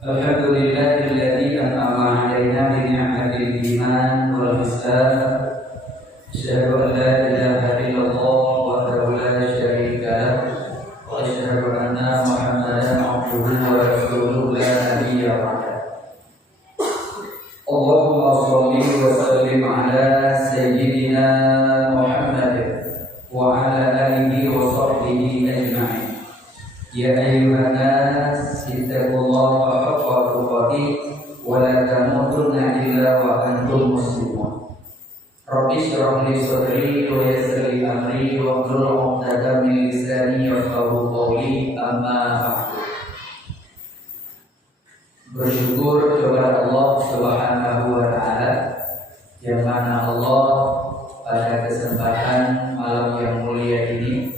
Alhamdulillahilladzi an'ama 'alaina bi ni'matil iman wal islam. Asyhadu an la ilaha illallah wahdahu la syarika lahu wa asyhadu anna Muhammadan 'abduhu wa rasuluhu la nabiyya ba'dahu. Allahumma shalli wa sallim 'ala sayyidina Muhammad wa 'ala alihi wa sahbihi ajma'in. Ya ayyuhan nas ittaqullaha haqqa tuqatih wa la tamutunna illa wa antum muslimun. Rabbi shrah li sadri wa yassir li amri wa hlul 'uqdatam min lisani yafqahu qawli, amma ba'du. Bersyukur kepada Allah Subhanahu wa taala yang mana Allah pada kesempatan malam yang mulia ini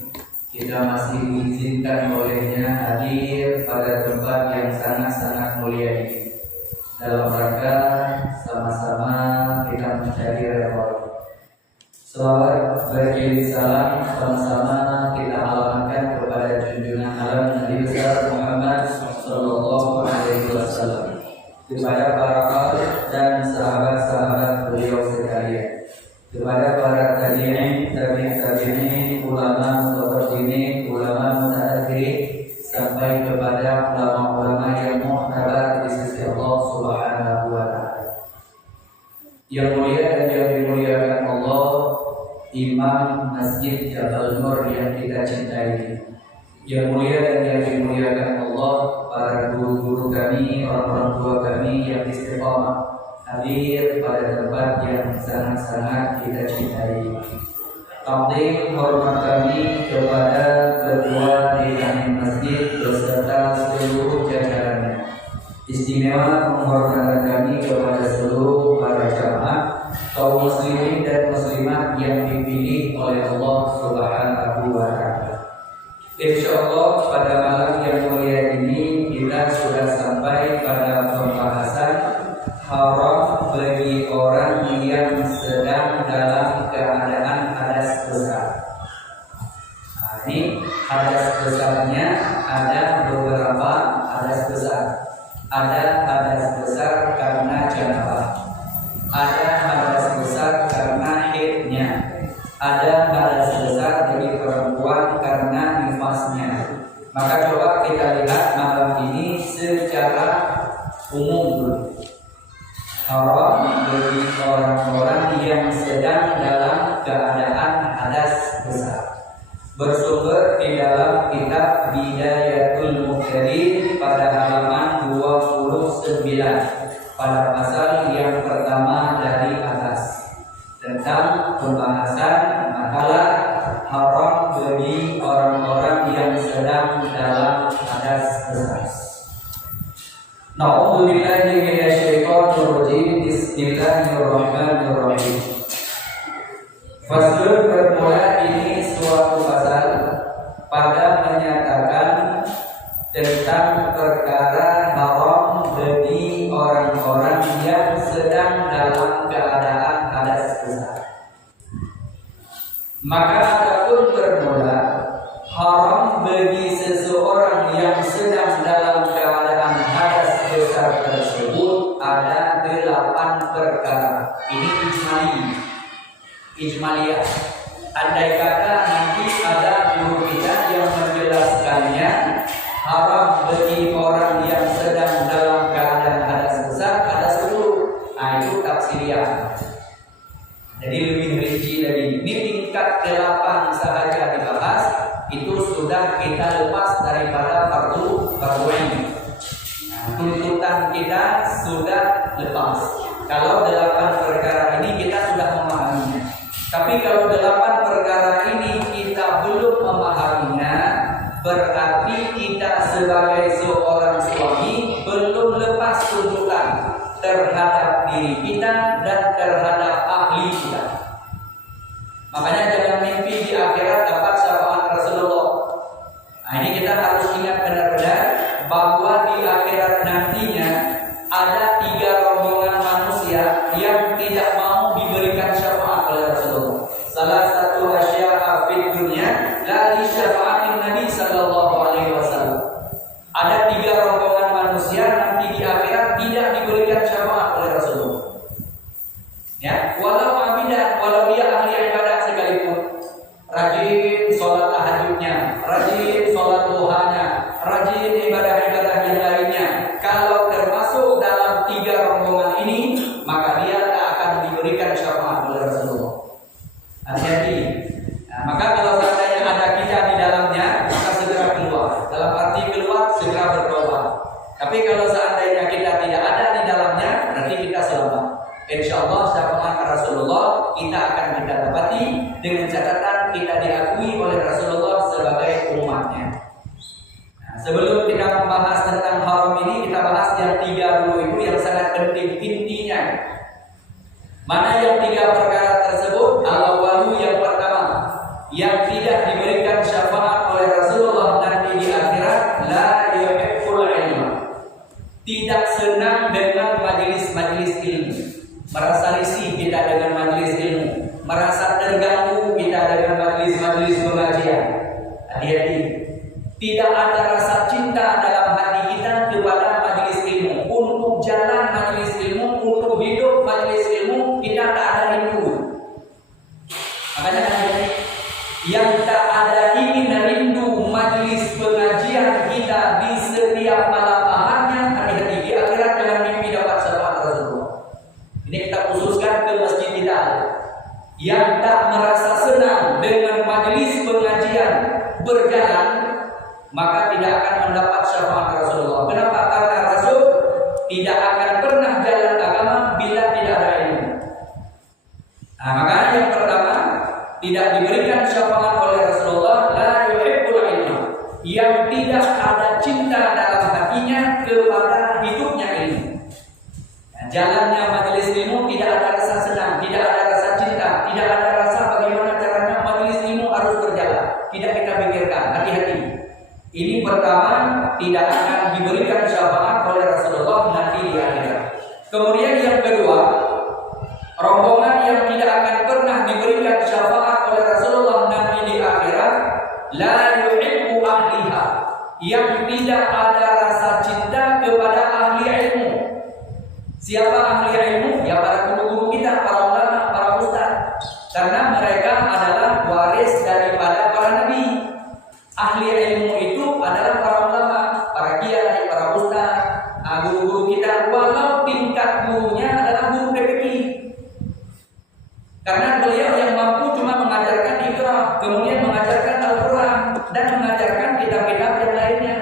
kita masih diizinkan olehnya hadir pada tempat yang sangat-sangat mulia ini dalam rangka sama-sama kita mencari redha. Salawat berkirim salam sama-sama kita alamatkan kepada junjungan alam Nabi besar Muhammad sallallahu alaihi wasallam, kepada para khalif dan sahabat-sahabat beliau sekalian, kepada para tabi'in, tabi'in, ulama mutaqaddimin, ulama mutaakhirin, sampai kepada ulama-ulama yang mu'tabar di sisi Allah Subhanahu wa taala. Yang mulia dan yang dimuliakan Allah, Imam Masjid Jabal Nur yang kita cintai. Yang mulia dan yang dimuliakan Allah, para guru-guru kami, orang-orang tua kami yang istiqamah hadir pada tempat yang sangat-sangat kita cintai. Takdim hormat kami kepada ketua dekan masjid beserta seluruh jajarannya. Istimewa penghormatan kami kepada seluruh para jamaah, kaum muslimin dan muslimat yang dipilih oleh Allah Subhanahu wa taala. Insyaallah pada malam yang mulia ini kita sudah sampai pada pembahasan haram bagi orang yang sedang dalam keadaan hadas besar. Nah, ini hadas besarnya ada beberapa hadas besar. Ada hadas besar karena janabah, ada hadas besar karena haidnya, ada hadas besar bagi perempuan karena nifasnya. Maka coba kita lihat malam ini secara umum dulu. Haram bagi orang-orang yang sedang dalam keadaan hadas besar. Bersumber di dalam kitab Bidayatul Muqtadin pada halaman 29 pada pasal yang pertama dari atas tentang pembahasan masalah haram bagi orang-orang yang sedang dalam hadas besar. Na'udzubillahi minasyaitonir rajim. Bismillahirrahmanirrahim. Faslun bermula ini suatu pasal pada menyatakan tentang perkara haram bagi orang-orang yang sedang dalam keadaan hadas besar. Maka adapun bermula haram bagi seseorang yang sedang dalam keadaan hadas besar tersebut ada 8 perkara. Ini ijmaliyah. Andai kata nanti ada guru kita yang menjelaskannya haram bagi orang yang sedang dalam keadaan hadas besar ada 10. Nah, itu tafsiriyah. Jadi lebih rinci dari ini, tingkat 8 sahaja dibahas, itu sudah kita lepas daripada fardu ain. Nah, tuntutan kita sudah lepas. Kalau 8 perkara ini kita sudah memahaminya. Tapi kalau 8 perkara ini kita belum memahaminya, berarti kita sebagai seorang suami belum lepas tuntutan terhadap diri kita dan terhadap ahli kita. Makanya jangan mimpi di akhirat dapat syafaat Rasulullah. Nah, ini kita harus ingat benar-benar bahwa di akhirat nantinya ada 3 rombongan manusia yang tidak mau diberikan syafaat oleh Rasulullah. Salah satu asya'a fid dunya la li syafa'atin Nabi sallallahu alaihi wasallam. Ada 3 rombongan manusia nanti di tahajudnya, rajin sholat duhanya, rajin ibadah-ibadah yang lainnya. Kalau termasuk dalam 3 rombongan ini, maka dia tak akan diberikan syafaat oleh Rasulullah. Hati-hati. Nah, maka kalau seandainya ada kita di dalamnya, maka segera keluar. Dalam arti keluar, segera bertobat. Tapi kalau seandainya kita tidak ada di dalamnya, nanti kita selamat. Insya Allah syafaat Rasulullah kita akan kita dapati dengan catatan kita diakui oleh Rasulullah sebagai umatnya. Nah, sebelum kita membahas tentang haram ini, kita bahas yang 3 dulu itu yang sangat penting intinya. Mana yang 3 perkara tersebut? Al-awwalu, yang pertama, yang tidak diberikan syafaat oleh Rasulullah nanti di akhirat, la yuhibbul ilma. Tidak senang dengan majelis-majelis ilmu. Merasa risih kita dengan majelis ilmu, merasa terganggu kita dengan majelis-majelis pengajian. Hati-hati. Tidak ada rasa cinta dalam hati kita kepada majelis ilmu. Untuk jalan majelis ilmu, untuk hidup majelis ilmu, kita tak ada rindu. Makanya yang tak ada ingin rindu majelis pengajian kita di setiap malam ahadnya, hati-hati. Di akhirat jangan mimpi dapat syafaat Rasulullah. Ini kita khususkan ke masjid kita. Yang tak merasa senang dengan majelis pengajian berjalan, maka tidak akan mendapat syafaat Rasulullah. Kenapa? Karena Rasul tidak akan pernah jalan agama bila tidak ada ilmu. Nah, maka yang pertama, tidak diberikan syafaat oleh Rasulullah, la yuhibbul ilma. Yang tidak ada cinta dalam hatinya kepada hidupnya ilmu. Jalannya majelis ilmu tidak ada rasa senang, tidak ada rasa cinta, tidak ada rasa bagaimana caranya majelis ilmu harus berjalan. Tidak kita pikirkan, hati-hati. Ini pertama, tidak akan diberikan syafaat oleh Rasulullah nanti di akhirat. Kemudian yang kedua, rombongan yang tidak akan pernah diberikan syafaat oleh Rasulullah nanti di akhirat, la yuhibbu ahliha. Yang tidak ada rasa cinta kepada ahli ilmu. Siapa ahli ilmu? Ya para guru-guru kita, para ulama, para ustaz. Karena mereka adalah waris daripada para nabi. Ahli ilmu itu adalah para ulama, para kiai, para ustaz, guru-guru kita. Walau tingkat gurunya adalah guru PPQ. Karena beliau yang mampu cuma mengajarkan Iqra, kemudian mengajarkan Al-Quran, dan mengajarkan kitab-kitab yang lainnya.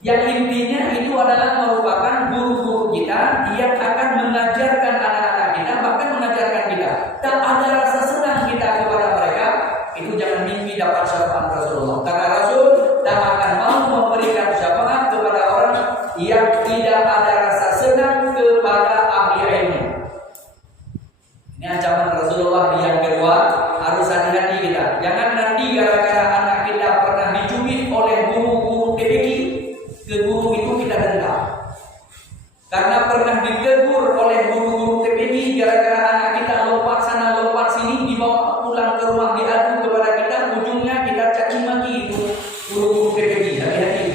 Yang intinya itu adalah merupakan guru-guru kita yang akan mengajarkan anak-anak kita, bahkan mengajarkan kita. Tak ada rasa senang kita kepada mereka, itu jangan mimpi dapat syafaat Rasulullah. Karena Rasul tak akan mau memberikan syafaat kepada orang yang tidak ada rasa senang kepada ahli ilmu. Ini ancaman Rasulullah yang kedua, harus hati-hati kita. Jangan nanti gara-gara anak kita pernah dicubit oleh guru-guru PPQ, ke guru itu kita dendam. Karena pernah ditegur oleh guru-guru TPQ gara-gara anak kita lompat sana lompat sini, dibawa pulang ke rumah diadu kepada kita, ujungnya kita caci maki itu guru-guru TPQ. Hati-hati.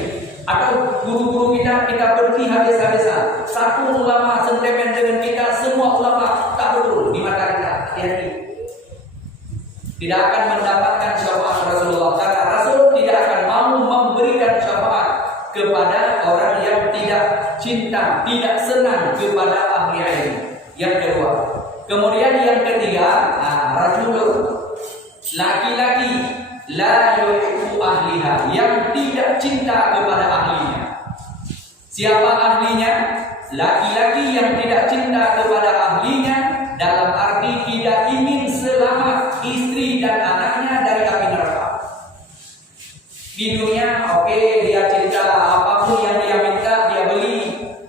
Atau guru-guru kita benci habis-habisan. Satu ulama sentimen dengan kita, semua ulama tak betul di mata kita. Hati-hati. Tidak akan mendapatkan syafaat Rasulullah karena Rasul tidak akan mau memberikan syafaat kepada orang yang tidak cinta, tidak senang kepada ahli ilmu. Yang kedua. Kemudian yang ketiga, rajulun, laki-laki, la yuhibbu ahliha, yang tidak cinta kepada ahlinya. Siapa ahlinya? Laki-laki yang tidak cinta kepada ahlinya, dalam arti tidak ingin selamat istri dan anaknya dari api neraka. Di dunia, oke, dia cinta apapun yang dia minta, dia beli.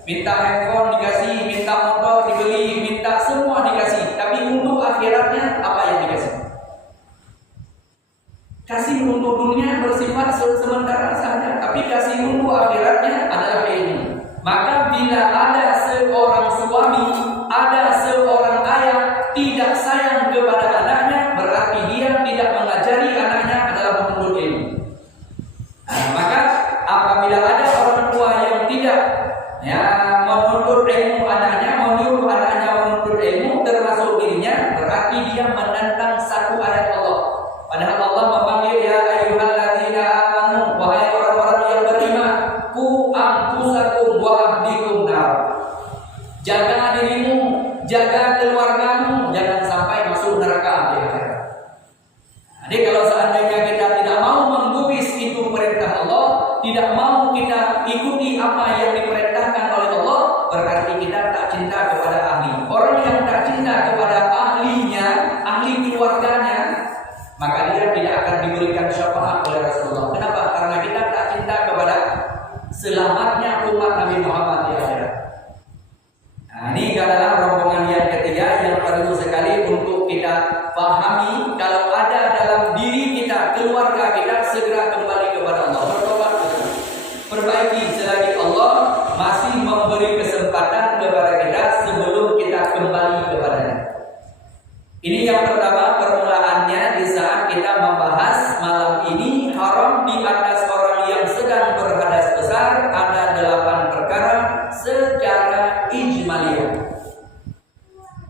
Minta handphone dikasih, minta motor dibeli, minta semua dikasih. Tapi untuk akhiratnya, apa yang dikasih? Kasih untuk dunia bersifat sementara saja, tapi kasih untuk akhiratnya adalah ilmu. Maka bila ada seorang suami, ada seorang ayah tidak sayang kepada anaknya, berarti dia tidak mengajari anaknya adalah menuntut ilmu. Maka apabila ada orang tua yang tidak menuntut ilmu anaknya, menyuruh anaknya menuntut ilmu termasuk dirinya, berarti dia menentang satu ayat Allah. Padahal Allah memanggil ya ayyuhalladzina ikuti apa yang diperintahkan oleh Allah, berarti kita tak cinta kepada ahli. Orang yang tak cinta kepada ahlinya, ahli keluarganya, maka dia tidak akan diberikan syafaat oleh Rasulullah. Kenapa? Karena kita tak cinta kepada selamatnya umat Nabi Muhammad di akhirat. Nah, ini adalah rombongan yang ketiga yang perlu sekali untuk kita pahami. Kalau ada dalam diri kita, keluarga kita, segera kembali kepada Allah. Bertobat, perbaiki selagi Allah masih memberi kesempatan kepada kita sebelum kita kembali kepadanya. Ini yang pertama, permulaannya di saat kita membahas malam ini haram di atas orang yang sedang berhadas besar ada 8 perkara secara ijmaliyah.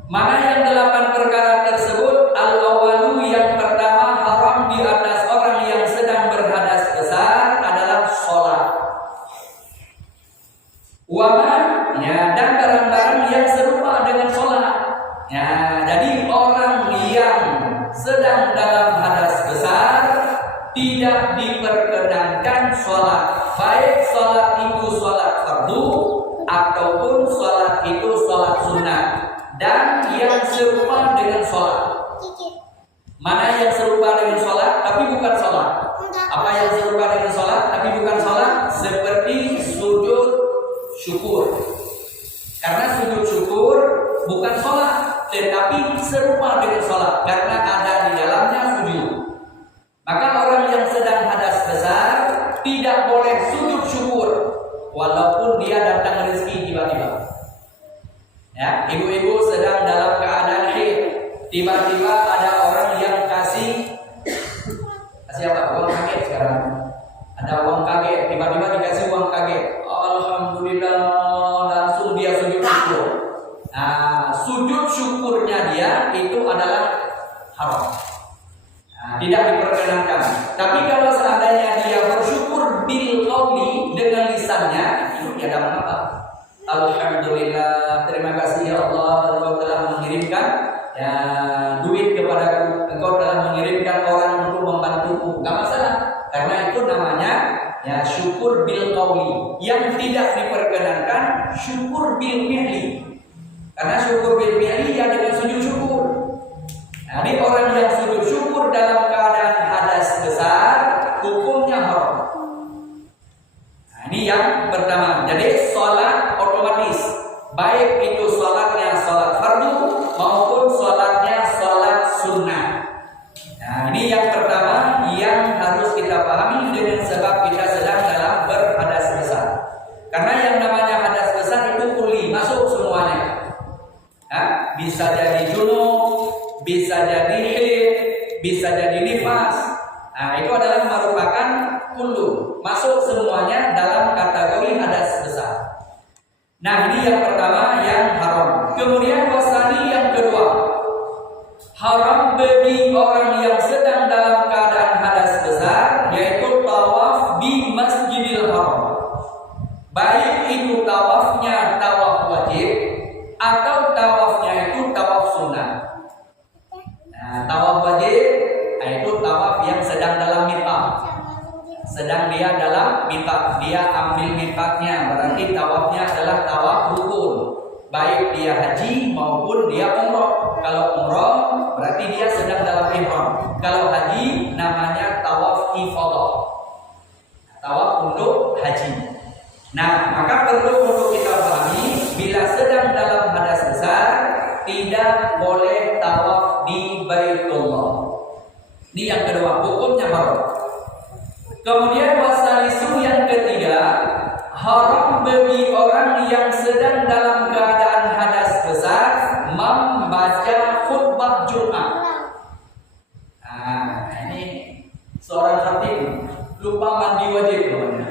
Mana yang 8 perkara tersebut? Al-awalu, yang pertama, haram di atas orang yang sedang berhadas besar adalah sholat. Waman, ya, dan barang-barang yang serupa dengan sholat. Ya, jadi orang yang sedang dalam hadas besar tidak diperkenankan sholat, baik sholat itu sholat fardu ataupun sholat itu sholat sunnah. Dan yang serupa dengan sholat. Mana yang serupa dengan sholat tapi bukan sholat? Apa yang serupa dengan sholat tapi bukan sholat? Seperti sujud syukur. Karena sujud syukur bukan sholat, tetapi serupa dengan sholat karena ada di dalamnya sujud. Maka orang yang sedang hadas besar tidak boleh sujud syukur walaupun dia datang rezeki tiba-tiba. Ya, ibu-ibu sedang dalam keadaan haid, tiba-tiba ada orang yang kasih apa? Uang kaget sekarang. Ada uang kaget, tiba-tiba dikasih uang kaget. Alhamdulillah, langsung dia sujud syukur. Nah, sujud syukurnya dia itu adalah haram. Nah, tidak diperkenankan. Tapi kalau seandainya dia bersyukur bil qauli dengan lisannya, itu tidak mengapa. Alhamdulillah, terima kasih ya Allah, Engkau telah mengirimkan ya duit kepadaku, Engkau telah mengirimkan orang untuk membantuku. Gak masalah, karena itu namanya ya syukur bil qauli. Yang tidak diperkenankan syukur bil fi'li. Karena syukur bil fi'li ya dengan sujud syukur. Nah, ini orang yang sujud syukur dalam keadaan hadas besar, hukumnya haram. Nah, ini yang pertama. Jadi sholat otomatis, baik itu sholatnya sholat fardu maupun sholatnya sholat sunnah. Nah, ini yang pertama yang harus kita pahami dengan sebab kita sedang dalam berhadas besar. Karena yang namanya hadas besar itu kuli, masuk semuanya. Nah, bisa jadi junub, bisa jadi haid, bisa jadi nifas. Nah, itu adalah merupakan kullu, masuk semuanya dalam kategori hadas besar. Nah, ini yang pertama yang haram. Kemudian wasani yang kedua, haram bagi orang yang sedang dalam keadaan hadas besar, yaitu tawaf di Masjidil Haram. Baik itu tawafnya tawaf wajib atau tawafnya itu tawaf sunnah. Nah, tawaf wajib itu tawaf yang sedang dalam miqat. Sedang dia dalam miqat, dia ambil miqatnya, berarti tawafnya adalah tawaf rukun. Baik dia haji maupun dia umroh. Kalau umroh berarti dia sedang dalam ihram. Kalau haji namanya tawaf ifadah. Tawaf untuk haji. Nah, maka perlu untuk kita pahami, bila sedang dalam hadas besar tidak boleh tawaf di Baitullah. Ini yang kedua, hukumnya haram. Kemudian wasalisu yang ketiga, haram bagi orang yang sedang dalam keadaan hadas besar membaca khutbah Jumat. Nah, ini seorang khatib lupa mandi wajib namanya.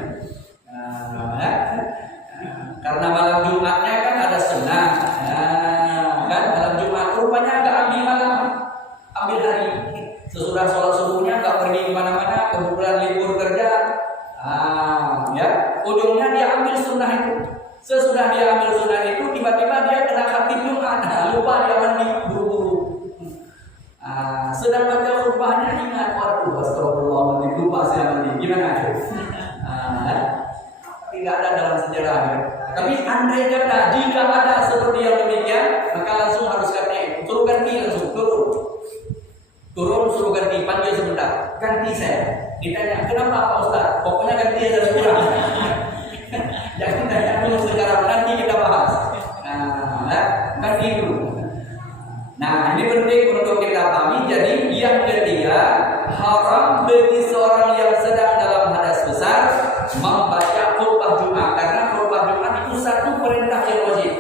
Karena malam Jumatnya kan ada sunnah. Kan malam Jumat rupanya nggak ambil malam, ambil hari. Sesudah sholat subuhnya nggak pergi kemana-mana, kebetulan libur kerja. Ya, ujungnya dia ambil sunnah itu. Sesudah dia ambil sunnah itu, tiba-tiba dia kena khatib Jumat. Lupa dia mandi buru-buru. Sedang baca khutbahnya ingat, waduh, astagfirullah, lupa saya mandi. Gimana itu? Tidak ada dalam sejarah. Tapi andai kata jika ada seperti yang demikian, maka langsung harus kata suruh ganti, langsung turun suruh ganti, panggil sebentar, ganti saya. Ditanya kenapa Pak Ustaz? Pokoknya ganti aja kurang. Jangan tanya dulu sekarang, nanti kita bahas. Ganti dulu. Nah, ini penting untuk kita pahami. Jadi yang ketiga, haram bagi seorang yang sedang dalam hadas besar membaca khutbah Jumat, karena khutbah Jumat itu satu perintah yang wajib.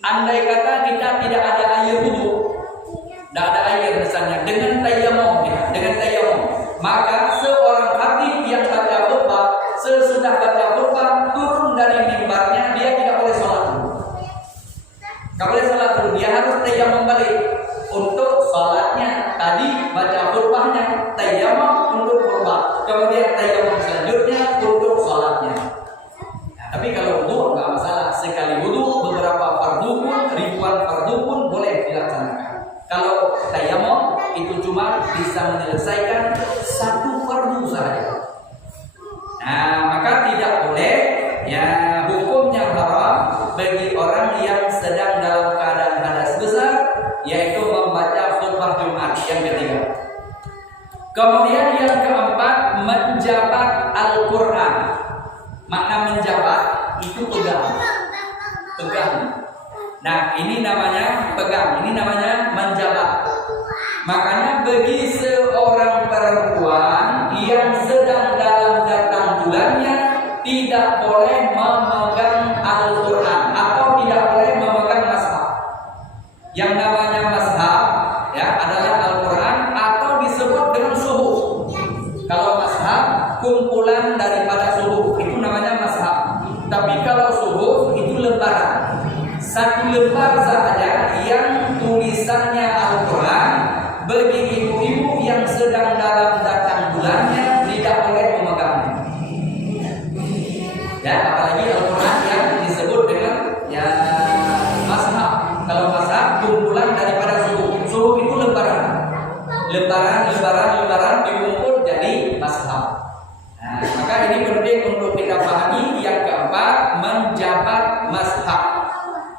Andai kata kita tidak ada air wudu, tidak ada air misalnya, dengan tayamum, maka seorang khatib yang baca khutbah sesudah baca khutbah turun dari mimbarnya, dia tidak boleh sholat dulu. Tidak boleh sholat dulu, dia harus tayamum balik untuk sholatnya. Tadi baca khutbahnya, tayamum untuk khutbah, kemudian tayamum selanjutnya untuk sholatnya. Nah, tapi kalau wudu nggak masalah, sekali wudu beberapa fardu pun, ribuan fardu pun boleh dilaksanakan. Kalau tayamum itu cuma bisa menyelesaikan satu fardu saja. Nah, maka tidak boleh, ya, hukumnya haram bagi orang yang sedang dalam keadaan hadas besar, yaitu membaca khutbah Jumat. Yang ketiga. Kemudian yang keempat, menjabat Al-Quran. Makna menjabat itu pegang. Nah, ini namanya pegang, ini namanya menjabat. Makanya bagi seorang perempuan yang sedang dalam datang bulannya tidak boleh memegang Al-Quran atau tidak boleh memegang mashaf. Yang namanya mashaf, ya, adalah Al-Quran atau disebut dengan suhuf. Kalau mashaf kumpulan daripada suhuf, itu namanya mashaf. Tapi kalau suhuf itu lembaran. Satu lembar saja yang tulisannya Al-Quran, bagi ibu-ibu yang sedang dalam datang bulannya tidak boleh memegangnya. Ya, apalagi Al-Quran yang disebut dengan, ya, mashaf. Kalau mashaf kumpulan daripada suhuf. Suhuf itu lembaran dikumpul jadi mashaf. Nah, maka ini penting untuk kita pahami. Yang keempat, menjabat mashaf.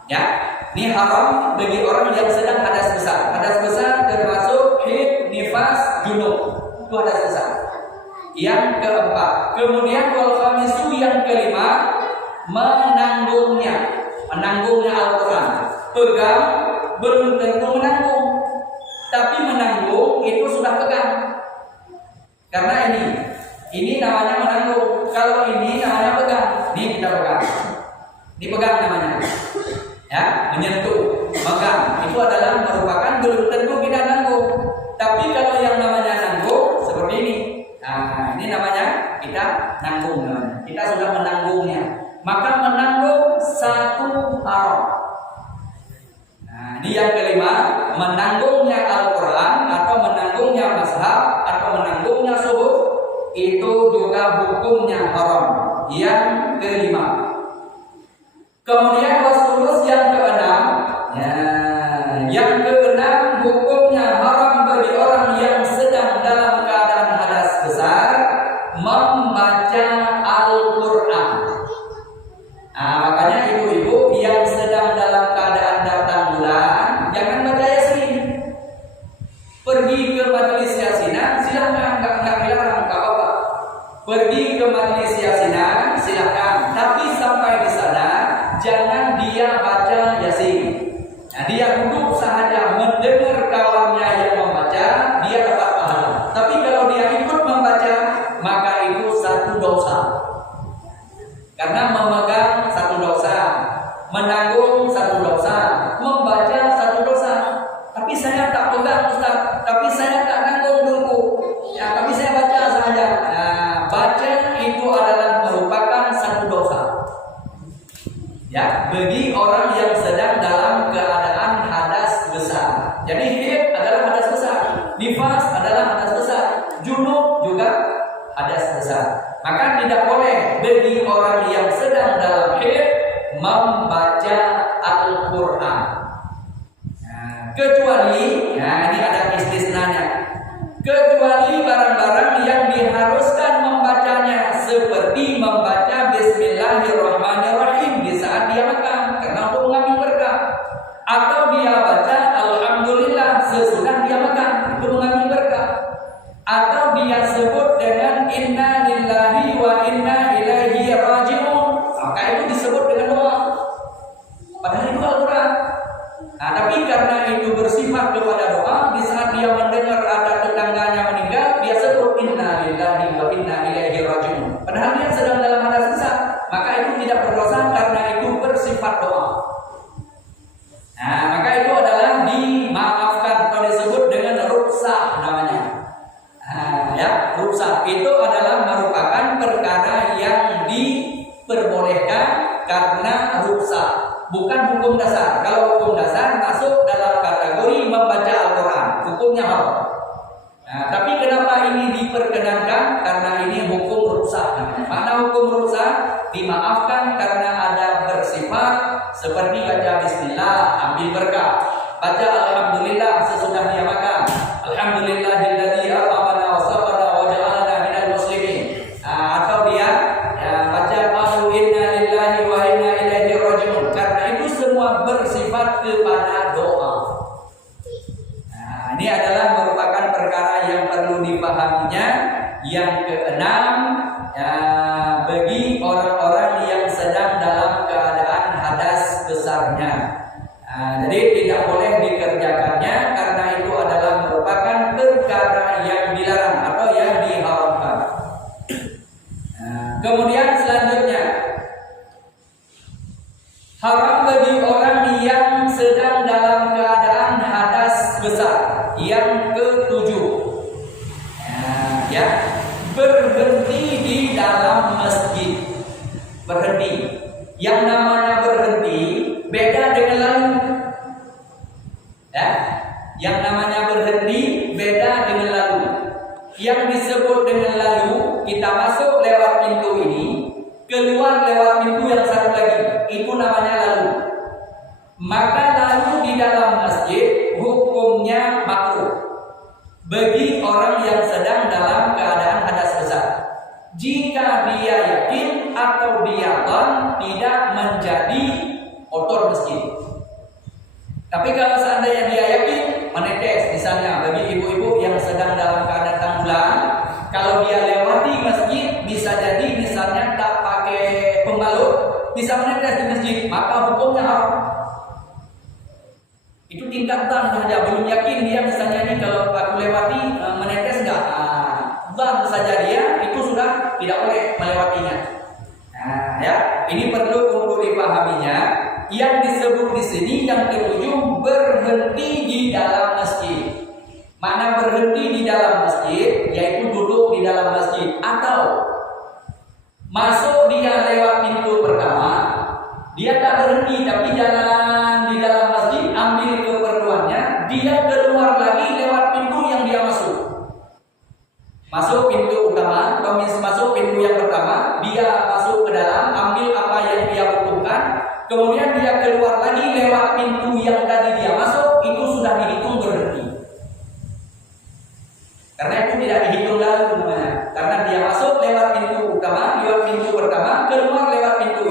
Ya, ini haram bagi orang yang sedang hadas besar. Hadas besar termasuk haid, nifas, junub. Itu hadas besar. Yang keempat. Kemudian wal khamisu, yang kelima, menanggungnya Al-Quran. Pegang belum tentu menanggung, tapi menanggung itu sudah pegang. Karena ini namanya menanggung. Kalau ini namanya pegang. Ini kita pegang. Dipegang namanya. Ya, menyentuh, megang, itu adalah merupakan belum tentu kita nanggung. Tapi kalau yang namanya nanggung seperti ini, nah, ini namanya kita nanggung namanya. Kita sudah menanggungnya. Maka menanggung satu haram. Nah, ini yang kelima, menanggungnya Al-Quran atau menanggungnya mashaf atau menanggungnya suhuf, itu juga hukumnya haram. Yang kelima. Kemudian wasulus, yang keenam, ya, yang keenam hukumnya haram bagi orang yang sedang dalam keadaan hadas besar membaca Al-Quran. Nah, makanya ibu-ibu yang sedang dalam keadaan datang bulan jangan baca Yasin. Pergi ke majelis Yasinan silakan, nggak dilarang, nggak apa-apa. Pergi ke majelis Yasinan silakan, tapi sampai di sana jangan dia baca Yasin. Nah, dia duduk saja mendengar kawannya yang membaca, dia dapat pahala. Tapi kalau dia ikut membaca, maka itu satu dosa. Karena memegang satu dosa, menanggung satu dosa, membaca satu dosa. Tapi saya tak pegang Ustaz, tapi saya tak nanggung dulu. Ya, tapi saya baca saja. Nah, baca itu adalah merupakan satu dosa. Ya, bagi orang yang sedang dalam keadaan hadas besar. Jadi haid adalah hadas besar, nifas adalah hadas besar, junub juga hadas besar. Maka tidak boleh bagi orang yang sedang dalam haid membaca Al-Quran. Nah, kecuali, nah ini ada istisnanya, kecuali barang-barang yang diharuskan membacanya seperti membaca Bismillah wa inna ilaihi raji'un. Maka itu disebut dengan doa. Padahal itu Al-Quran. Nah, tapi karena itu bersifat kepada doa, di saat dia mendengar ada tetangganya meninggal, dia sebut inna lillahi wa inna ilaihi raji'un. Padahal dia sedang dalam hadas besar, maka itu tidak berdosa karena itu bersifat doa. Nah, maka itu adalah dimaafkan atau disebut dengan rukhsah namanya. Nah, ya, rukhsah itu adalah merupakan perkara yang diperbolehkan karena rukhsah. Bukan hukum dasar. Kalau hukum dasar masuk dalam kategori membaca Al-Quran, hukumnya haram. Nah, tapi kenapa ini diperkenankan? Karena ini hukum rukhsah. Mana hukum rukhsah? Dimaafkan karena ada bersifat seperti baca Bismillah, ambil berkah. Baca Alhamdulillah sesudah dia makan. Alhamdulillahilladzi at'amana wa saqana wa ja'alana minal muslimin. Atau dia baca qalu inna lillahi wa inna ilaihi raji'un. Karena itu semua bersifat kepada doa. Nah, ini adalah merupakan perkara yang perlu dipahaminya. Yang keenam, bagi orang-orang yang sedang dalam keadaan hadas besarnya. Jadi tidak boleh dikerjakannya karena itu adalah merupakan perkara yang dilarang atau yang diharamkan. Kemudian selanjutnya, haram bagi orang yang sedang dalam keadaan hadas besar. Yang ketujuh, berhenti di dalam masjid. Berhenti. Yang namanya berhenti beda dengan lalu. Yang namanya berhenti beda dengan lalu. Yang disebut dengan lalu, kita masuk lewat pintu ini, keluar lewat pintu yang satu lagi, itu namanya lalu. Maka lalu di dalam masjid hukumnya makruh bagi orang yang sedang dalam keadaan hadas besar. Jika dia yakin atau dia tidak menjadi kotor masjid. Tapi kalau seandainya dia yakin menetes, misalnya bagi ibu-ibu yang sedang dalam keadaan tanggulan, kalau dia lewati masjid bisa jadi misalnya tak pakai pembalut, bisa menetes di masjid, maka hukumnya haram. Itu tingkatan saja, belum yakin dia misalnya ini kalau aku lewati menetes enggak. Baru saja dia itu sudah tidak boleh melewatinya. Ini perlu untuk dipahaminya. Yang disebut di sini yang ketujuh, berhenti di dalam masjid. Makna berhenti di dalam masjid yaitu duduk di dalam masjid atau masuk dia lewat pintu pertama, dia tak berhenti tapi jalan di dalam masjid ambil keperluannya, dia keluar lagi lewat pintu yang dia masuk. Masuk pintu utama atau masuk pintu yang pertama, dia masuk ke dalam ambil apa yang dia butuhkan, kemudian dia keluar lagi lewat pintu yang tadi dia masuk, itu sudah dihitung berhenti. Karena itu tidak dihitung lalu namanya. Karena dia masuk lewat pintu utama, lewat pintu pertama, keluar lewat pintu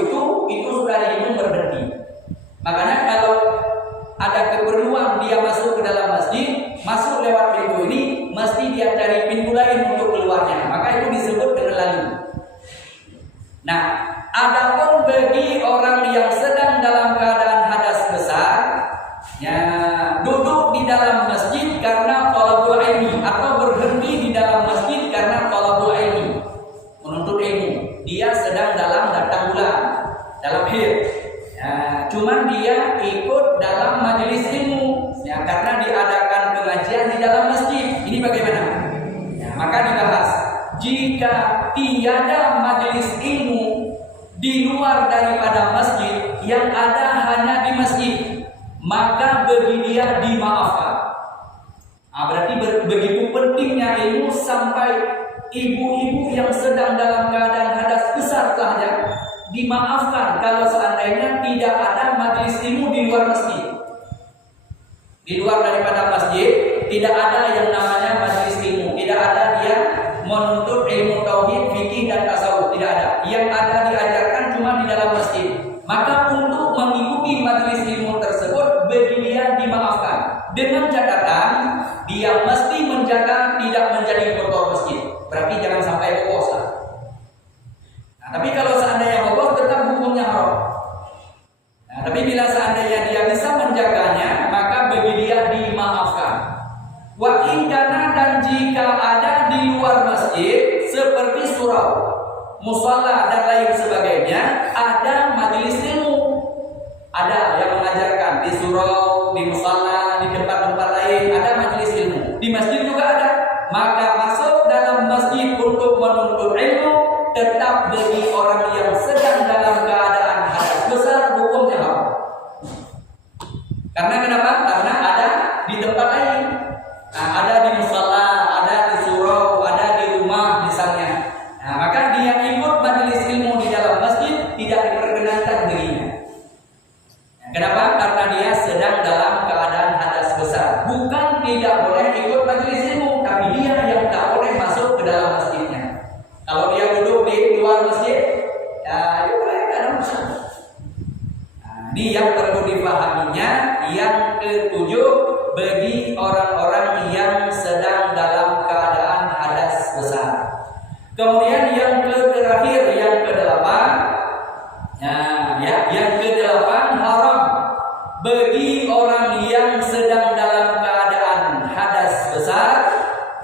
itu sudah dihitung berhenti. Makanya kalau ada keperluan dia masuk ke dalam masjid, masuk lewat pintu ini, mesti dia cari pintu lain untuk keluarnya. Maka itu disebut dengan lalu. Nah, adapun bagi orang yang sedang dalam keadaan hadas besar, duduk di dalam masjid karena thalabul ilmi atau berhenti di dalam masjid karena thalabul ilmi, menuntut ilmu. Dia sedang dalam datang bulan, dalam haid. Cuman dia ikut dalam majelis ilmu, karena diadakan pengajian di dalam masjid. Ini bagaimana? Maka dibahas. Jika tiada majelis ilmu di luar daripada masjid, yang ada hanya di masjid, maka bagi dia dimaafkan. Berarti begitu pentingnya ilmu sampai ibu-ibu yang sedang dalam keadaan hadas besar saja dimaafkan kalau seandainya tidak ada majelis ilmu di luar masjid. Di luar daripada masjid tidak ada yang namanya majelis ilmu, tidak ada dia menuntut ilmu tauhid, fikih dan tasawuf, tidak ada. Yang ada diajarkan cuma di dalam masjid. Maka untuk mengikuti majelis ilmu tersebut bagi dia dimaafkan dengan catatan dia mesti menjaga tidak menjadi kotor masjid. Berarti jangan sampai berpuasa. Tapi kalau seandainya bolos tetap hukumnya haram. Tapi bila seandainya dia bisa menjaganya, maka bagi dia dimaafkan. Wa in kana, dan jika ada di luar masjid seperti surau, musalla dan lain sebagainya, ada majelis ilmu, ada yang mengajarkan di surau, di musalla, di tempat-tempat lain ada majelis ilmu, di masjid juga ada, maka masuk dalam masjid untuk menuntut ilmu tetap bagi orang yang sedang dalam keadaan hadas besar hukumnya haram. Karena kenapa? Karena ada di tempat lain, ada di musalla, ada di surau, ada di rumah misalnya. Maka dia ikut majelis ilmu di dalam masjid tidak diperkenankan dirinya. Kenapa? Karena dia sedang dalam keadaan hadas besar. Bukan tidak boleh ikut majelis ilmu, tapi dia yang tak boleh masuk ke dalam masjidnya. Kalau dia duduk di luar masjid, ya boleh, tidak ada masalah. Ini yang perlu dipahaminya. Yang ketujuh, bagi orang-orang yang sedang dalam keadaan hadas besar. Kemudian yang terakhir, yang kedelapan, yang kedelapan, haram bagi orang yang sedang dalam keadaan hadas besar,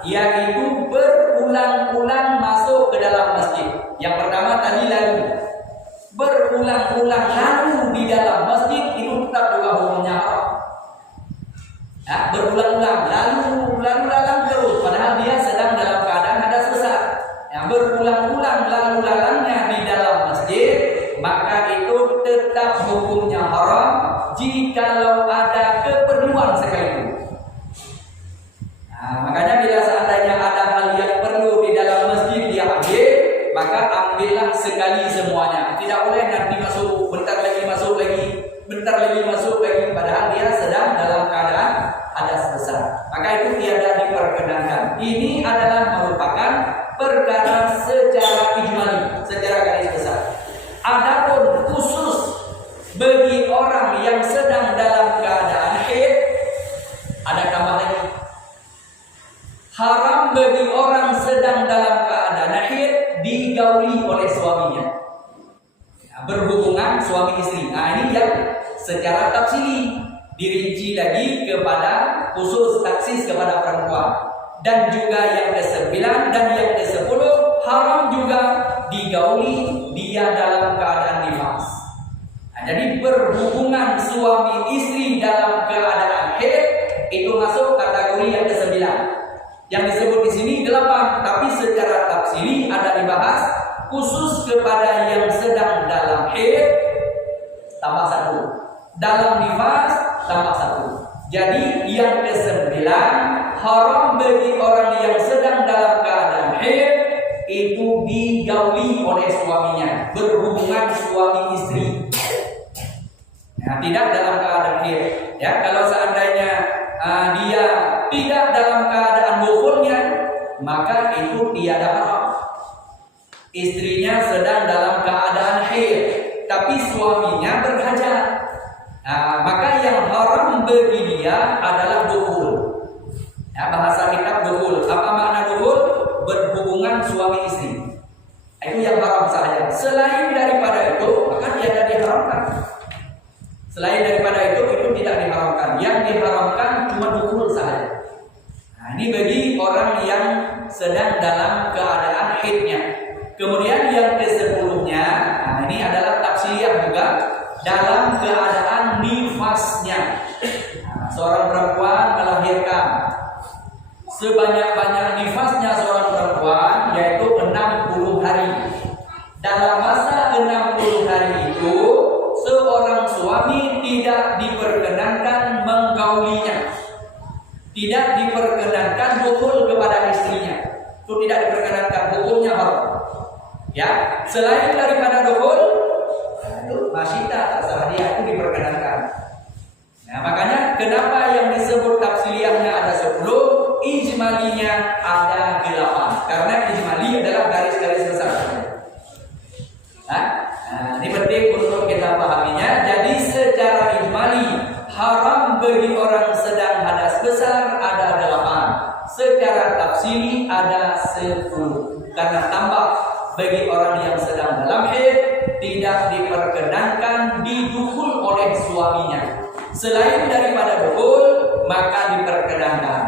yaitu berulang-ulang masuk ke dalam masjid. Yang pertama tadi lalu, berulang-ulang lalu di dalam masjid itu tetap juga hukumnya haram. Berulang-ulang lalu terus, padahal dia sedang dalam keadaan hadas besar. Berulang-ulang lalu-lalangnya di dalam masjid, maka itu tetap hukumnya haram jikalau ada keperluan sekalipun. Makanya bila seandainya ada hal yang perlu di dalam masjid dia ambil, maka ambillah sekali semuanya. Tidak boleh nanti masuk, bentar lagi masuk lagi, padahal dia sedang dalam keadaan hadas besar. Maka itu tiada diperkenankan. Ini adalah merupakan perkara secara ijmali, secara garis besar. Adapun khusus bagi orang yang sedang dalam keadaan haid, ada tambah lagi. Haram bagi orang sedang dalam keadaan haid digauli oleh suaminya. Berhubungan suami istri. Ini yang secara tafsili dirinci lagi kepada khusus taksis kepada perempuan. Dan juga yang ke-9 dan yang ke-10 haram juga digauli dia dalam keadaan nifas. Jadi berhubungan suami istri dalam keadaan haid itu masuk kategori yang ke-9. Yang disebut di sini 8, tapi secara tafsiri ada dibahas khusus kepada yang sedang dalam haid tambah 1, dalam nifas tambah 1. Jadi yang ke-9 haram bagi orang yang sedang dalam keadaan haid itu digauli oleh suaminya, berhubungan suami istri. Tidak dalam keadaan haid. Kalau seandainya dia tidak dalam keadaan dukhulnya, maka itu tiada haram. Istrinya sedang dalam keadaan haid, tapi suaminya berhajat. Maka yang haram bagi dia adalah dukhul. Bahasa kitab dukhul. Apa makna dukhul? Berhubungan suami istri. Itu yang haram saja. Selain daripada itu, maka tiada diharamkan. Selain daripada itu tidak diharamkan. Yang diharamkan cuma dukhul saja. Ini bagi orang yang sedang dalam keadaan haidnya. Kemudian yang ke-10-nya, ini adalah tafsiriyah juga, dalam keadaan nifasnya. Seorang perempuan melahirkan, sebanyak-banyak nifasnya seorang perempuan yaitu 60 hari. Dalam masa 60 hari itu seorang suami tidak diperkenankan menggaulinya, tidak diperkenankan dukhul kepada istrinya. Itu tidak diperkenankan, hukumnya haram. Selain daripada dukhul, itu masih terserah dia, itu diperkenankan. Makanya kenapa yang disebut tafsiriyahnya ada 10, ijmalinya ada 8. Karena ijmali adalah garis-garis besar. Ini penting untuk kita pahaminya. Jadi secara ijmali haram bagi orang sedang hadas besar ada 8. Secara tafsiri ada 10. Karena tambah bagi orang yang sedang sedang dalam haid tidak diperkenankan didukul oleh suaminya. Selain daripada dukul maka diperkenankan.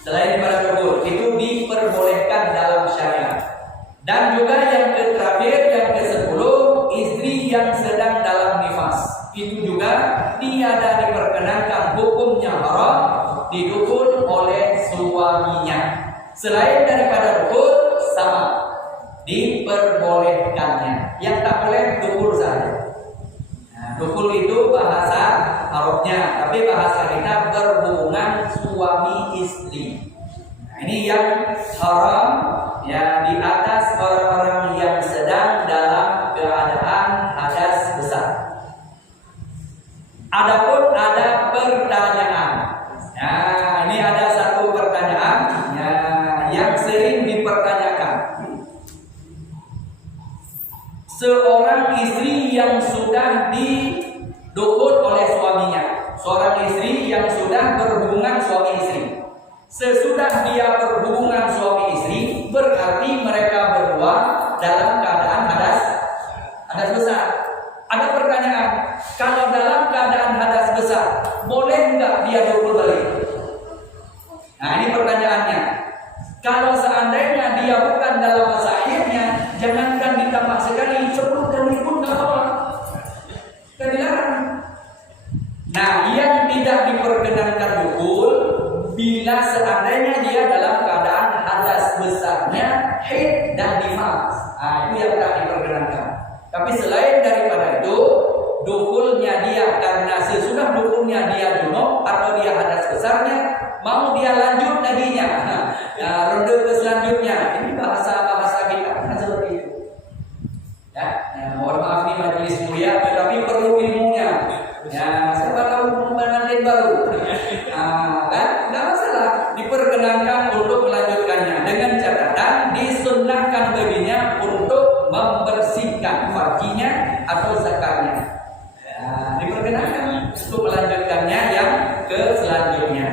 Selain daripada dukul itu diperbolehkan dalam syariat. Dan juga yang terakhir, yang ke-10, istri yang sedang dalam nifas. Itu juga tiada diperkenankan, hukumnya haram didukul oleh suaminya. Selain daripada dukul sama diperbolehkannya. Yang tak boleh dukul saja. Nah, dukul itu bahasa Arabnya, tapi bahasa kita berhubungan suami istri. Nah, ini yang haram ya di atas orang-orang yang sedang dalam keadaan hadas besar. Adapun ada pertanyaan. Nah, ini ada satu pertanyaan ya, yang sering dipertanyakan. Seorang istri yang sudah didukul oleh suaminya, seorang istri yang sudah berhubungan suami istri. Sesudah dia berhubungan suami istri, berarti mereka berdua dalam keadaan hadas besar. Ada pertanyaan, kalau dalam keadaan hadas besar, boleh nggak dia dukul balik? Nah, ini pertanyaannya. Kalau seandainya dia bukan dalam masa haidnya, jangankan ditambah sekali, 10 kali pun nggak apa-apa. Kan dilarang. Nah, yang tidak diperkenankan dukul bila seandainya dia dalam keadaan hadas besarnya, haid dan nifas. Nah, itu yang tak diperkenankan. Tapi selain daripada itu, dukulnya dia karena sesudah dukulnya dia junub atau dia hadas besarnya, mau dia lanjut naginya. Nah, ronde ke selanjutnya. Ini bahasa kita kan seperti itu. Ya, mohon maaf nih majelis mulia, tetapi perlu ilmunya. Ya, siapa tahu pengantin baru. Nah, kan nggak masalah, diperkenankan untuk melanjutkannya dengan catatan disunnahkan baginya untuk membersihkan farjinya atau zakarnya. Ya, diperkenankan untuk melanjutkannya yang ke selanjutnya.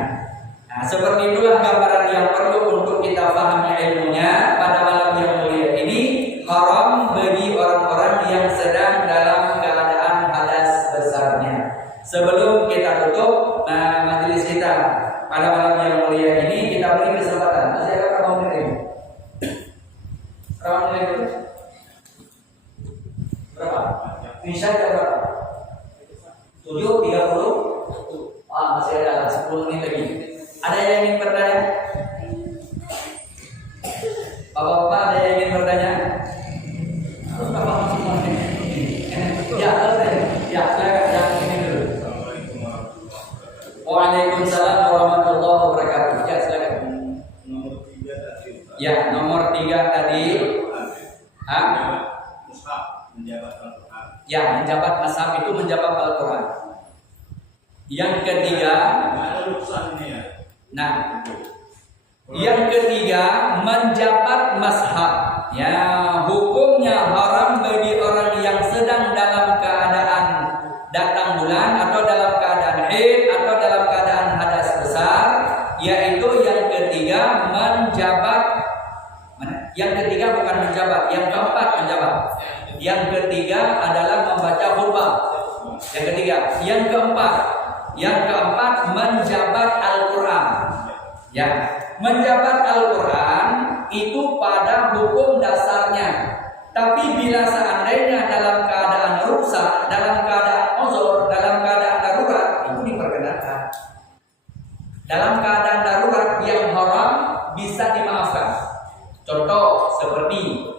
Nah, seperti itulah gambaran yang perlu untuk kita pahami ilmunya pada malam yang mulia ini. Haram bagi orang-orang yang sedang dalam keadaan hadas besarnya. Sebelum kita tutup majelis kita pada malam yang mulia ini, kita beri kesempatan. Masih ada berapa menit? Berapa menit? Berapa? Bisa berapa? 7:30. Masih ada 10 menit lagi. Ada yang ingin bertanya? Bapak-bapak ada yang ingin bertanya? Ya, silakan ini dulu. Waalaikumsalam warahmatullahi wabarakatuh. Ya, silakan. Nomor 3 tadi. Ya, nomor 3 tadi. Mushaf menjabat Al-Quran. Ya, menjabat mushaf itu menjabat Al-Quran. Yang ketiga, ada urusannya ya. Nah, yang ketiga menjabat mazhab. Ya, hukumnya haram bagi orang yang sedang dalam keadaan datang bulan atau dalam keadaan haid atau dalam keadaan hadas besar, yaitu yang ketiga menjabat. Yang ketiga bukan menjabat, yang keempat menjabat. Yang ketiga adalah membaca khutbah. Yang ketiga, yang keempat menjabat Al-Quran. Ya, menjabat Al-Quran itu pada hukum dasarnya. Tapi bila seandainya dalam keadaan rusak, dalam keadaan uzur, dalam keadaan darurat, itu diperkenankan. Dalam keadaan darurat yang haram bisa dimaafkan. Contoh seperti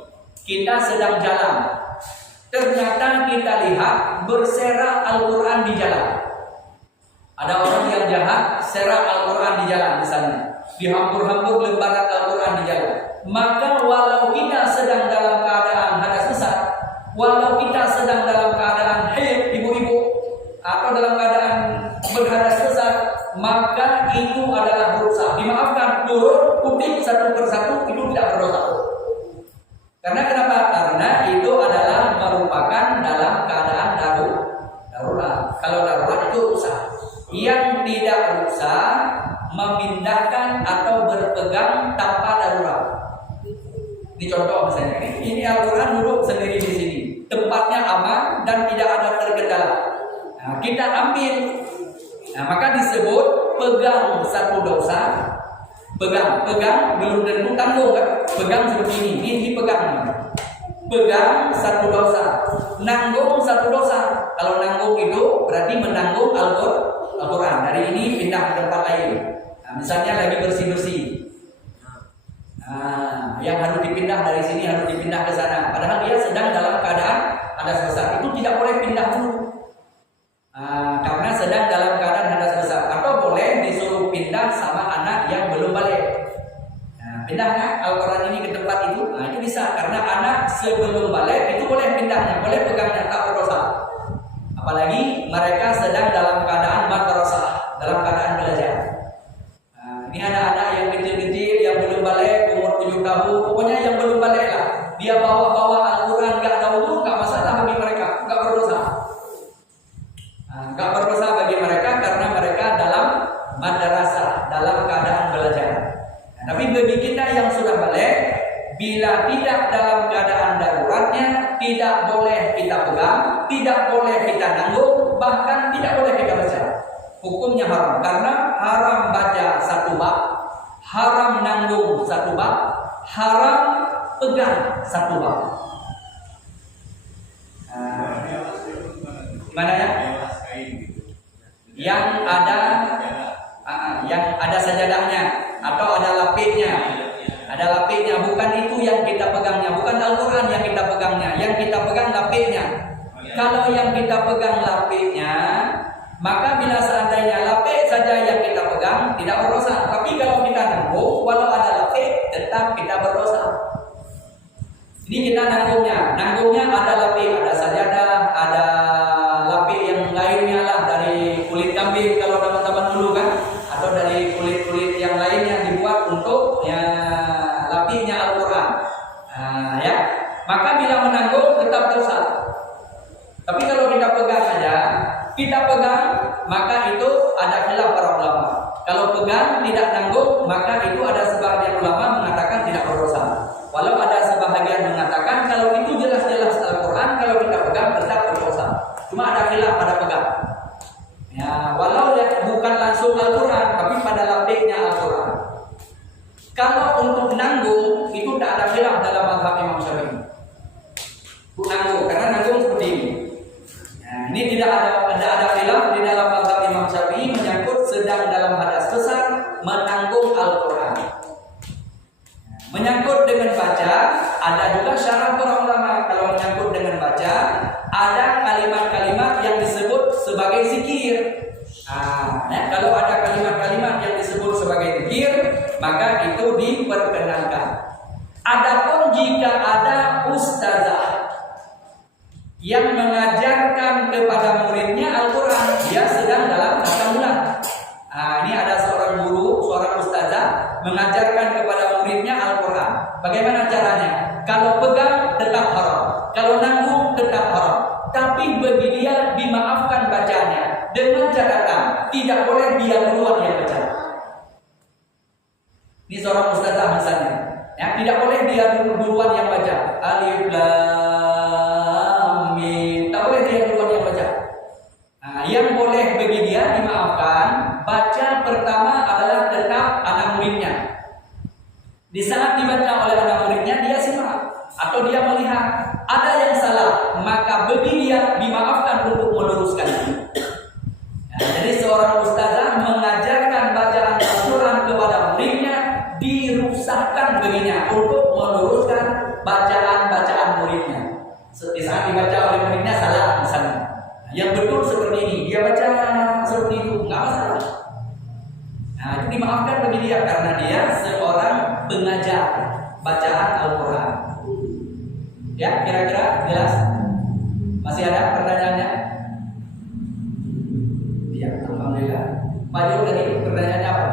kita sedang jalan, ternyata kita lihat berserak Al-Quran di jalan. Ada orang yang jahat serak Al-Quran di jalan misalnya, dihampur-hampur lembaran Al-Quran di jalan. Maka walau kita sedang dalam keadaan hadas besar, walau kita sedang dalam keadaan haid ibu-ibu atau dalam keadaan berhadas besar, maka itu adalah dosa. Dimaafkan, turun kutip satu persatu, itu tidak berdosa. Karena kenapa? Karena itu adalah merupakan dalam keadaan darurat. Kalau darurat itu rusak. Yang tidak rusak memindahkan atau berpegang tanpa darurat. Ini contoh misalnya. Ini dan tidak ada terkendala. Nah, kita ambil, nah, maka disebut pegang satu dosa. Pegang belum tentu tanggung kan? Pegang seperti ini pegang. Pegang satu dosa, nanggung satu dosa. Kalau nanggung itu berarti menanggung Al-Quran. Dari ini pindah ke tempat lain. Nah, misalnya lagi bersih-bersih. Nah, yang harus dipindah dari sini harus dipindah ke sana. Padahal dia sedang dalam keadaan hadas besar. Itu tidak boleh pindah dulu. Karena sedang dalam keadaan hadas besar. Atau boleh disuruh pindah sama anak yang belum balik. Nah, pindahnya Al-Quran ini ke tempat itu. Nah, itu bisa karena anak sebelum balik itu boleh pindahnya, boleh pegangnya, tak berdosa. Apalagi mereka sedang dalam keadaan madrasah, dalam keadaan belajar. Nah, ini anak-anak yang kecil-kecil yang belum balik, umur 7 tahun, pokoknya yang belum balik lah. Dia bawa-bawa Al-Quran, nggak tahu itu nggak masalah bagi mereka, nggak berdosa. Nggak berdosa bagi mereka karena mereka dalam madrasah, dalam keadaan belajar. Nah, tapi bagi kita yang sudah balik, bila tidak dalam keadaan daruratnya, tidak boleh kita pegang, tidak boleh kita nanggung, bahkan tidak boleh kita baca. Hukumnya haram, karena haram baca satu bab, haram nanggung satu bab, haram pegang satu bab. Mana ya? Yang ada sajadahnya atau ada lapiknya. Ada lapiknya, bukan itu yang kita pegangnya, bukan Al-Quran yang kita pegangnya, yang kita pegang lapiknya. Kalau yang kita pegang lapiknya, maka bila seandainya lapik saja yang kita pegang tidak berdosa. Tapi kalau kita nanggung, walau ada lapik, tetap kita berdosa. Ini kita nanggungnya ada lapik, ada sajadah, ada lapik yang lainnya lah dari kulit kambing kalau teman-teman dulu kan, atau dari kulit-kulit yang lainnya dibuat untuk ya lapiknya Al-Quran. Ya, maka bila menanggung tetap dosa. Tapi kalau kita pegang saja, maka itu ada khilaf para ulama. Kalau pegang tidak nanggung, maka itu ada sebagian ulama mengatakan tidak berdosa. Walau ada sebahagian mengatakan kalau itu jelas-jelas Al-Quran, kalau kita pegang tetap berdosa. Cuma ada khilaf pada pegang. Ya, walau bukan langsung Al-Quran, tapi pada lapiknya Al-Quran. Kalau untuk nanggung itu tak ada khilaf dalam mazhab Imam Syafi'i. Untuk nanggung, karena nanggung seperti ini. Nah, ini tidak ada khilaf di dalam mazhab Imam Syafi'i menyangkut sedang dalam hadas besar menanggung Al-Quran. Menyangkut dengan baca, ada juga syarah para ulama. Kalau menyangkut dengan baca, ada kalimat-kalimat yang disebut sebagai zikir. Kalau ada kalimat-kalimat yang disebut sebagai zikir, maka itu diperkenankan. Adapun jika ada ustazah yang mengajarkan kepada muridnya Al-Quran, dia sedang dalam khatamullah. Ini ada seorang guru, seorang ustazah mengajarkan kepada muridnya Al-Quran. Bagaimana caranya? Kalau pegang tetap haram, kalau nanggung tetap haram. Tapi bagi dia dimaafkan bacanya dengan catatan tidak boleh dia duluan yang baca. Ini seorang ustazah misalnya, ya, tidak boleh dia duluan yang baca. Alif Lam Mim, tak boleh dia duluan yang baca. Yang boleh bagi dia dimaafkan, baca pertama adalah tetap anak muridnya. Di saat dibaca oleh anak muridnya, dia simak atau dia melihat ada yang salah, maka bagi dia dimaafkan untuk meluruskannya. Jadi seorang ustazah mengajarkan bacaan Al-Quran kepada muridnya, dirusakkan baginya untuk meluruskan bacaan-bacaan muridnya. Di saat dibaca oleh muridnya salah misalnya, yang betul seperti ini, dia baca seperti itu, nggak masalah. Itu dimaafkan bagi dia karena dia seorang pengajar bacaan Al-Quran. Ya, kira-kira jelas? Masih ada pertanyaannya? Ya, alhamdulillah. Pak Jo, tadi pertanyaannya apa?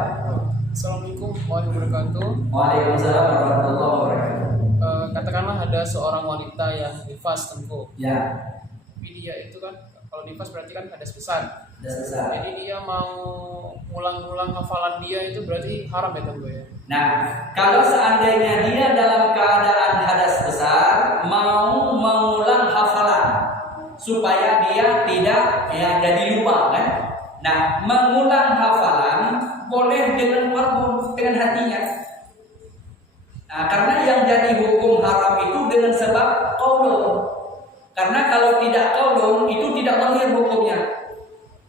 Assalamualaikum warahmatullahi wabarakatuh. Waalaikumsalam warahmatullahi wabarakatuh. Katakanlah ada seorang wanita yang nifas tengku. Ya. Tapi dia itu kan, kalau nifas berarti kan hadas besar. Hadas besar. Jadi dia mau ngulang-ngulang hafalan dia itu berarti haram ya tengku ya? Nah, kalau seandainya dia dalam keadaan hadas besar mau mengulang hafalan, supaya dia tidak jadi lupa kan. Nah, mengulang hafalan boleh dengan qalbu, dengan hatinya. Nah, karena yang jadi hukum haram itu dengan sebab qaulun. Karena kalau tidak qaulun itu tidak zahir hukumnya.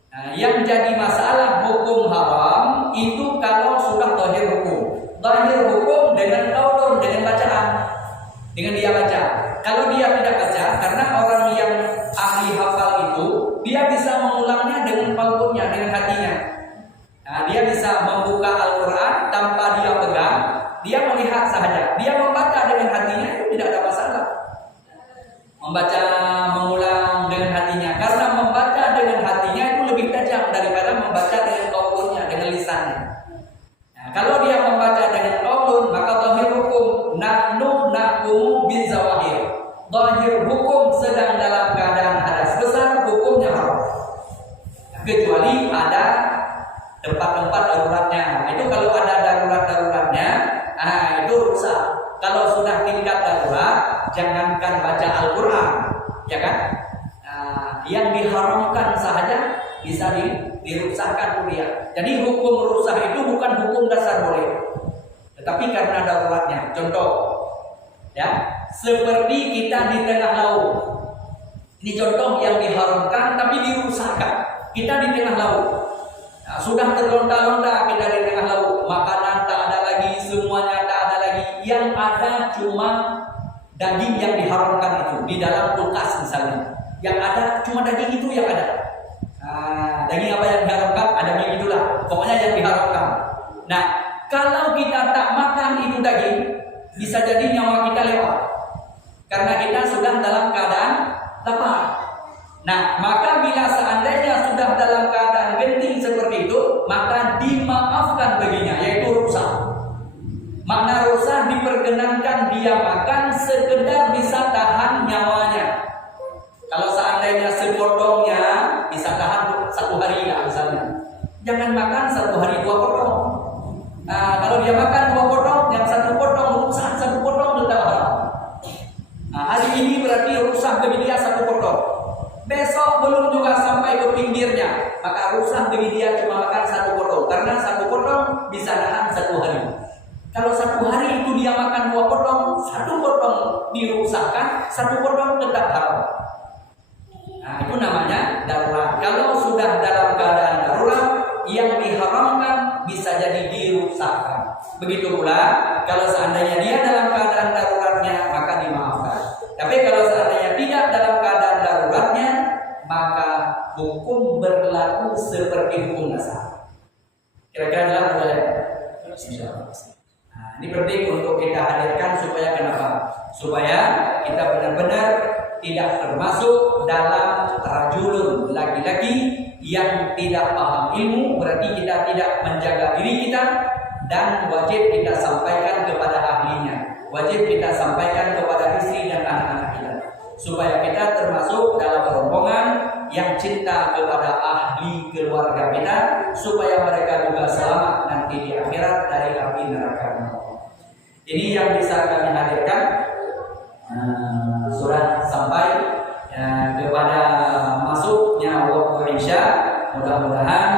Nah, yang jadi masalah hukum haram itu kalau sudah zahir hukum. Zahir hukum dengan qaulun, dengan bacaan, dengan dia baca. Kalau dia tidak baca, karena orang yang ahli hafal itu dia bisa mengulangnya dengan qalbunya, dengan hatinya. Nah, dia bisa membuka Al-Quran tanpa dia pegang, dia melihat saja, dia membaca dengan hatinya itu tidak ada masalah. Membaca, mengulang dengan hatinya, karena membaca dengan hatinya itu lebih tajam daripada membaca dengan qaulunnya, dengan lisannya. Nah, kalau dia membaca dengan qaulun, maka zahir hukum nahnu nahkumu bizawahir. Zahir hukum sedang dalam keadaan hadas besar, hukumnya haram. Kecuali ada tempat-tempat daruratnya. Itu kalau ada darurat-daruratnya, itu rusak. Kalau sudah tingkat darurat, jangankan baca Al-Quran, ya kan? Yang diharamkan sahaja bisa dirusakkan dia. Jadi hukum rusak itu bukan hukum dasar boleh, tetapi karena daruratnya. Contoh, ya, seperti kita di tengah laut. Ini contoh yang diharamkan tapi dirusakkan. Kita di tengah laut. Nah, sudah terlonta-lonta kita di tengah laut. Makanan tak ada lagi, semuanya tak ada lagi. Yang ada cuma daging yang diharamkan itu di dalam kulkas misalnya. Yang ada cuma daging itu yang ada. Daging apa yang diharamkan? Daging itulah. Pokoknya yang diharamkan. Nah, kalau kita tak makan itu daging, bisa jadi nyawa kita lewat. Karena kita sudah dalam keadaan lapar. Nah, maka bila seandainya sudah dalam keadaan genting seperti itu, maka dimaafkan baginya, yaitu rusak. Makna rusak diperkenankan dia makan sekedar bisa tahan nyawanya. Kalau seandainya sepotongnya bisa tahan 1 hari ya misalnya. Jangan makan 1 hari 2 potong. Kalau dia makan 2 potong, yang 1 potong rusak, 1 potong tetap haram. Hari ini berarti rusak bagi dia 1 potong. Besok belum juga sampai ke pinggirnya, maka rusak bagi dia cuma makan 1 potong. Karena 1 potong bisa tahan 1 hari. Kalau 1 hari itu dia makan 2 potong, 1 potong dirusakkan, 1 potong tetap haram. Nah, itu namanya darurat. Kalau sudah dalam keadaan darurat, yang diharamkan bisa jadi dirusakkan. Begitu pula kalau seandainya dia dalam keadaan daruratnya, maka dimaafkan. Tapi kalau seandainya tidak dalam keadaan daruratnya, maka hukum berlaku seperti hukum dasar. Kira-kira jelas boleh? Insyaallah. Nah, ini penting untuk kita hadirkan supaya kenapa? Supaya kita benar-benar tidak termasuk dalam rajulun, laki-laki yang tidak paham ilmu. Berarti kita tidak menjaga diri kita, dan wajib kita sampaikan kepada ahlinya, wajib kita sampaikan kepada istri dan anak-anak kita, supaya kita termasuk dalam rombongan yang cinta kepada ahli keluarga kita, supaya mereka juga selamat nanti di akhirat dari api neraka. Ini yang bisa kami hadirkan. Sudah sampai kepada masuknya waktu Isya. Mudah-mudahan